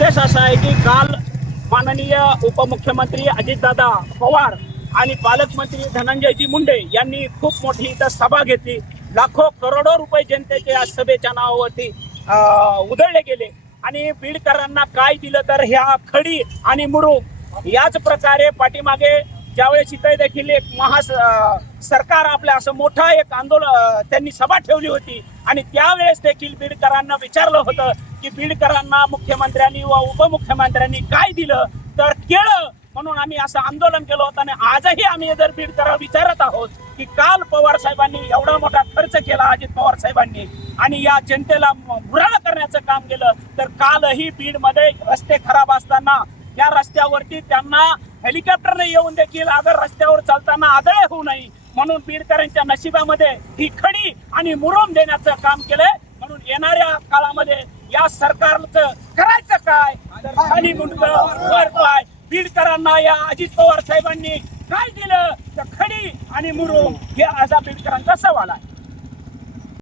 उद्देश असा आहे की काल माननीय उपमुख्यमंत्री अजितदादा पवार आणि पालकमंत्री धनंजयजी मुंडे यांनी खूप मोठी इथं सभा घेतली. लाखो करोडो रुपये जनतेचे या सभेच्या नावावरती उधळले गेले. आणि बीडकरांना काय दिलं तर ह्या खडी आणि मुरुग याच प्रकारे पाठीमागे ज्यावेळेस इथे देखील एक महा सरकार आपल्या असं मोठं एक आंदोलन त्यांनी सभा ठेवली होती. आणि त्यावेळेस देखील बीडकरांना विचारलं होतं की बीडकरांना मुख्यमंत्र्यांनी व उपमुख्यमंत्र्यांनी काय दिलं? तर केळं म्हणून आम्ही असं आंदोलन केलं होतं आणि आजही आम्ही जर बीडकरा विचारत आहोत की काल पवार साहेबांनी एवढा मोठा खर्च केला अजित पवार साहेबांनी आणि या जनतेला मुराळ करण्याचं काम केलं. तर कालही बीडमध्ये रस्ते खराब असताना या रस्त्यावरती त्यांना हेलिकॉप्टरने येऊन देखील आदर रस्त्यावर चालताना आदळे होऊ नये. म्हणून बीडकरांच्या नशिबामध्ये ही खडी आणि मुरुम देण्याचं काम केलंय. म्हणून येणाऱ्या काळामध्ये या सरकारचं करायचं काय? तर खाली वर पाय. बीडकरांना या अजित पवार साहेबांनी काय दिलं? तर खडी आणि मुरुम हे असा बीडकरांचा सवाल आहे.